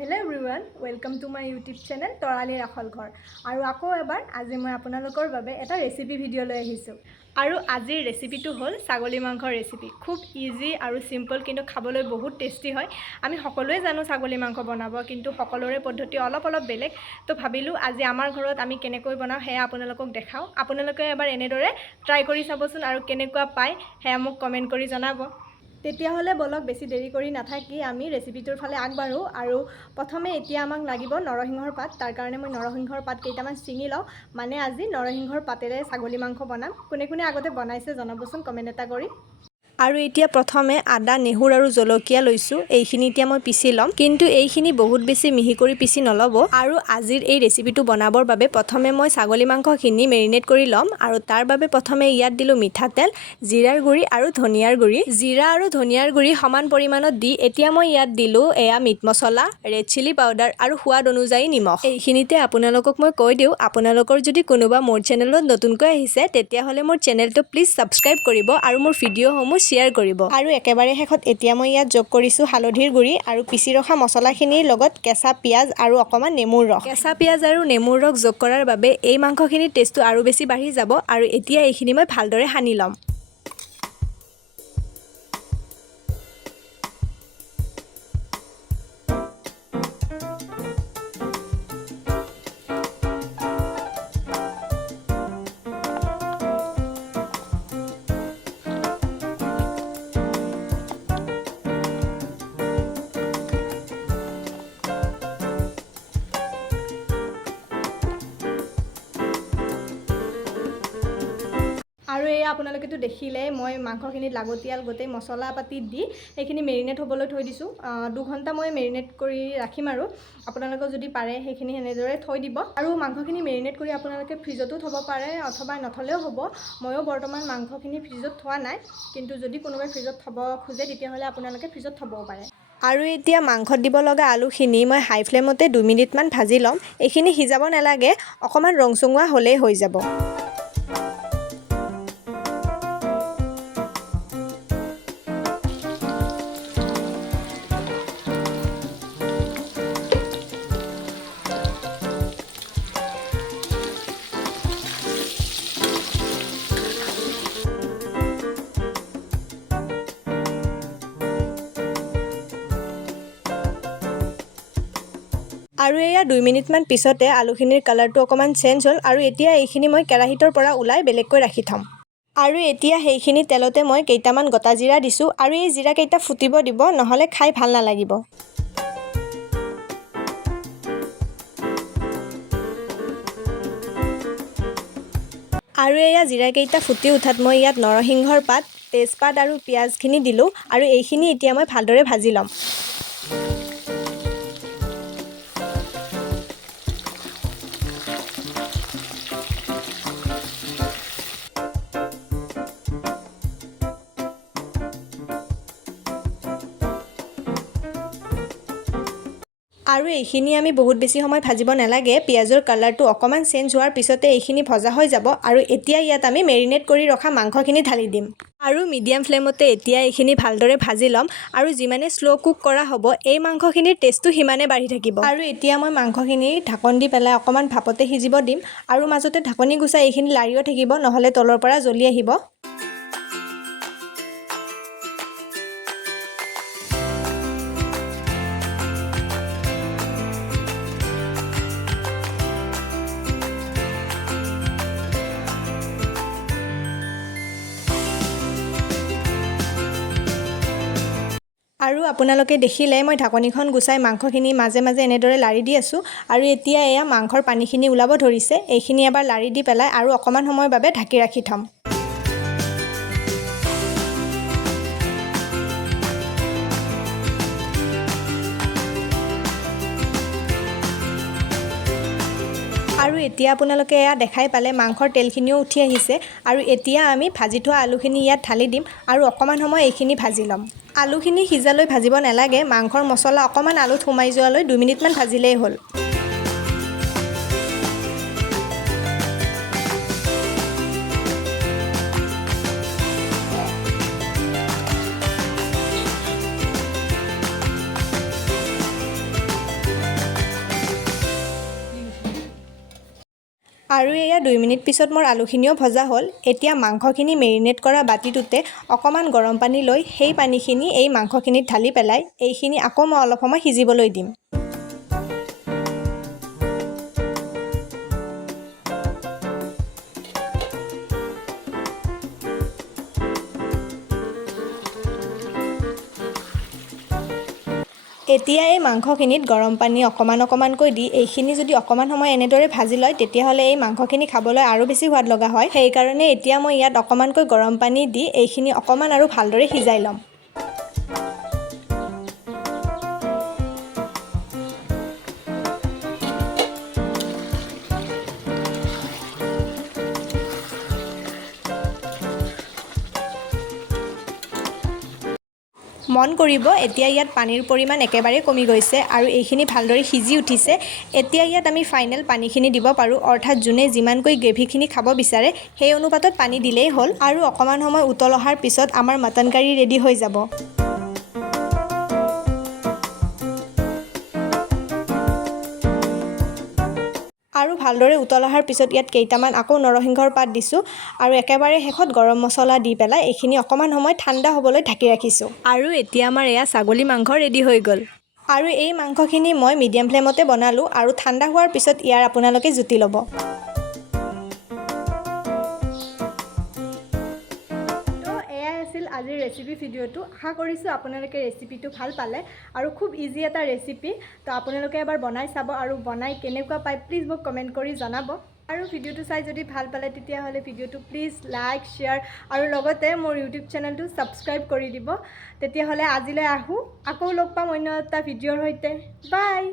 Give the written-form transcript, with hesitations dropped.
Hello everyone, welcome to my YouTube channel Tarali ৰাখল ঘৰ আৰু আকৌ এবাৰ আজি মই আপোনালোকৰ বাবে এটা ৰেচিপি ভিডিও লৈ আহিছো আৰু আজিৰ ৰেচিপিটো হ'ল ছাগলী মাংসৰ ৰেচিপি খুব ইজি আৰু সিম্পল কিন্তু খাবলৈ বহুত টেস্টি হয় আমি সকলোৱে জানো ছাগলী মাংস বনাব কিন্তু সকলোৰে পদ্ধতি অলপ বেলেগ তো ভাবিলো আজি আমাৰ ঘৰত আমি কেনেকৈ বনাও হেয়া আপোনালোকক দেখাও আপোনালোকে এবাৰ এনেদৰে ট্ৰাই কৰি চাবচোন আৰু কেনেকুৱা পায় হেয়া মোক কমেন্ট কৰি জনাব তেতিয়াহলে বলক বেছি দেৰি কৰি নাথাকি আমি ৰেচিপিটোৰ ফালে আগবাঢ়ো আৰু প্ৰথমে এতিয়া আমাক লাগিব নৰসিংহৰ পাত তাৰ কাৰণে মই নৰসিংহৰ পাত কেইটামান চিঙি লওঁ মানে আজি নৰসিংহৰ পাতেৰে ছাগলী মাংস বনাম কোনে কোনে আগতে বনাইছে জনাবচোন কমেন্ট এটা কৰি আৰু এতিয়া প্ৰথমে আদা নেহুৰ আৰু জলকীয়া লৈছো এইখিনি এতিয়া মই পিছি লম কিন্তু এইখিনি বহুত বেছি মিহি কৰি পিছি নলব আৰু আজিৰ এই ৰেচিপিটো বনাবৰ বাবে প্ৰথমে মই ছাগলী মাংসখিনি মেৰিনেট কৰি লম আৰু তাৰ বাবে প্ৰথমে ইয়াত দিলো মিঠাতেল জিৰাৰ গুৰি আৰু ধনিয়াৰ গুৰি জিৰা আৰু ধনিয়াৰ গুৰি সমান পৰিমাণত দি এতিয়া মই ইয়াত দিলো এয়া মিট মছলা ৰেড চিলি পাউডাৰ আৰু সোৱাদ অনুযায়ী নিমখ এইখিনিতে আপোনালোকক মই কৈ দিও আপোনালোকৰ যদি কোনোবা মোৰ চেনেলত নতুনকৈ আহিছে তেতিয়াহলে মোৰ চেনেলটো প্লিজ সাবস্ক্ৰাইব কৰিব আৰু মোৰ ভিডিঅ'সমূহ শ্বেয়াৰ কৰিব আৰু একেবাৰে শেষত এতিয়া মই ইয়াত যোগ কৰিছো হালধিৰ গুৰি আৰু পিছি ৰখা মছলাখিনিৰ লগত কেঁচা পিয়াজ আৰু অকমান নেমুৰ ৰস কেঁচা পিয়াজ আৰু নেমুৰ ৰস যোগ কৰাৰ বাবে এই মাংসখিনিৰ টেষ্টটো আৰু বেছি বাঢ়ি যাব আৰু এতিয়া এইখিনি মই ভালদৰে সানি লম আৰু এই আপোনালোকেতো দেখিলে মই মাংসখিনিত লাগতিয়াল গোটেই মছলা পাতি দি এইখিনি মেৰিনেট হ'বলৈ থৈ দিছো 2 ঘণ্টা মই মেৰিনেট কৰি ৰাখিম আৰু আপোনালোকে যদি পাৰে সেইখিনি এনেদৰে থৈ দিব আৰু মাংসখিনি মেৰিনেট কৰি আপোনালোকে ফ্ৰিজতো থব পাৰে অথবা নথলেও হ'ব ময়ো বৰ্তমান মাংসখিনি ফ্ৰিজত থোৱা নাই কিন্তু যদি কোনোবাই ফ্ৰিজত থব খোজে তেতিয়াহলে আপোনালোকে ফ্ৰিজত থবও পাৰে আৰু এতিয়া মাংসত দিব লগা আলুখিনি মই হাই ফ্লেমতে 2 মিনিট মান ভাজি লম এইখিনি সিজাব নালাগে অকমান ৰংচঙুৱা হ'লেই হৈ যাব আৰু এয়া 2 মিনিট মান পিছতে আলুখিনিৰ কালাৰটো অকমান চেঞ্জ হ'ল আৰু এতিয়া এইখিনি মই কেৰাহীটোৰ পৰা উলাই বেলেগকৈ ৰাখি থম আৰু এতিয়া সেইখিনি তেলতে মই কেইটামান গোটা জিৰা দিছো আৰু এই জিৰা কেইটা ফুটিব দিব নহলে খাই ভাল নালাগিব আৰু এয়া জিৰা কেইটা ফুটি উঠাত মই ইয়াত নৰসিংহৰ পাত তেজপাত আৰু পিয়াজখিনি দিলো আৰু এইখিনি এতিয়া মই ভালদৰে ভাজি লম আৰু এইখিনি আমি বহুত বেছি সময় ভাজিব নালাগে পিয়াজৰ কালাৰটো অকমান চেঞ্জ হোৱাৰ পিছতে এইখিনি ভজা হৈ যাব আৰু এতিয়া ইয়াত আমি মেৰিনেট কৰি ৰখা মাংসখিনি ঢালি দিম আৰু মিডিয়াম ফ্লেমতে এতিয়া এইখিনি ভালদৰে ভাজি লম আৰু যিমানে স্লো কুক কৰা হ'ব এই মাংসখিনিৰ টেষ্টটো হিমানে বাঢ়ি থাকিব আৰু এতিয়া মই মাংসখিনি ঢাকন দি পেলাই অকমান ভাপতে সিজিব দিম আৰু মাজতে ঢাকনি গুচাই এইখিনি লাৰিও থাকিব নহলে তলৰ পৰা জ্বলি আহিব আৰু আপোনালোকে দেখিলে মই ঢাকনিখন গুচাই মাংসখিনি মাজে মাজে এনেদৰে লাৰি দি আছো আৰু এতিয়া এয়া মাংসৰ পানীখিনি ওলাব ধৰিছে এইখিনি এবাৰ লাৰি দি পেলাই আৰু অকমান সময়ৰ বাবে ঢাকি ৰাখি থম আৰু এতিয়া আপোনালোকে এয়া দেখাই পালে মাংসৰ তেলখিনিও উঠি আহিছে আৰু এতিয়া আমি ভাজি থোৱা আলুখিনি ইয়াত ঢালি দিম আৰু অকমান সময় এইখিনি ভাজি ল'ম আলুখিনি সিজালৈ ভাজিব নালাগে মাংসৰ মছলা অকমান আলুত সোমাই যোৱালৈ 2 মিনিট মান ভাজিলেই হ'ল আৰু এয়া 2 মিনিট পিছত মোৰ আলুখিনিও ভজা হ'ল। এতিয়া মাংসখিনি মেৰিনেট কৰা বাতিটোতে অকণমান গৰম পানী লৈ সেই পানীখিনি এই মাংসখিনিত ঢালি পেলাই এইখিনি আকৌ মই অলপ সময় সিজিবলৈ দিম। এতিয়া এই মাংসখিনিত গৰম পানী অকণমানকৈ দি এইখিনি যদি অকণমান সময় এনেদৰে ভাজি লয় তেতিয়াহ'লে এই মাংসখিনি খাবলৈ আৰু বেছি সোৱাদ লগা হয়। সেইকাৰণে এতিয়া মই ইয়াত অকণমানকৈ গৰম পানী দি এইখিনি অকণমান আৰু ভালদৰে সিজাই ল'ম। মন কৰিব এতিয়া ইয়াত পানীৰ পৰিমাণ একেবাৰে কমি গৈছে আৰু এইখিনি ভালদৰে সিজি উঠিছে। এতিয়া ইয়াত আমি ফাইনেল পানীখিনি দিব পাৰোঁ, অৰ্থাৎ যোনে যিমানকৈ গ্ৰেভিখিনি খাব বিচাৰে সেই অনুপাতত পানী দিলেই হ'ল আৰু অকণমান সময় উতল অহাৰ পিছত আমাৰ মটন কাৰী ৰেডি হৈ যাব। আৰু ভালদৰে উতল অহাৰ পিছত ইয়াত কেইটামান আকৌ নৰসিংহৰ পাত দিছোঁ আৰু একেবাৰে শেষত গৰম মছলা দি পেলাই এইখিনি অকণমান সময় ঠাণ্ডা হ'বলৈ ঢাকি ৰাখিছোঁ। আৰু এতিয়া আমাৰ এয়া ছাগলী মাংস ৰেডি হৈ গ'ল। আৰু এই মাংসখিনি মই মিডিয়াম ফ্লেমতে বনালোঁ আৰু ঠাণ্ডা হোৱাৰ পিছত ইয়াৰ আপোনালোকে জুতি ল'ব। আজিৰ ৰেচিপি ভিডিঅ'টো আশা কৰিছোঁ আপোনালোকে ৰেচিপিটো ভাল পালে আৰু খুব ইজি এটা ৰেচিপি। তো আপোনালোকে এবাৰ বনাই চাব আৰু বনাই কেনেকুৱা পায় প্লিজ মোক কমেণ্ট কৰি জনাব। আৰু ভিডিঅ'টো চাই যদি ভাল পালে তেতিয়াহ'লে ভিডিঅ'টো প্লিজ লাইক শ্বেয়াৰ আৰু লগতে মোৰ ইউটিউব চেনেলটো ছাবস্ক্ৰাইব কৰি দিব। তেতিয়াহ'লে আজিলৈ আহোঁ, আকৌ লগ পাম অন্য এটা ভিডিঅ'ৰ সৈতে। বাই।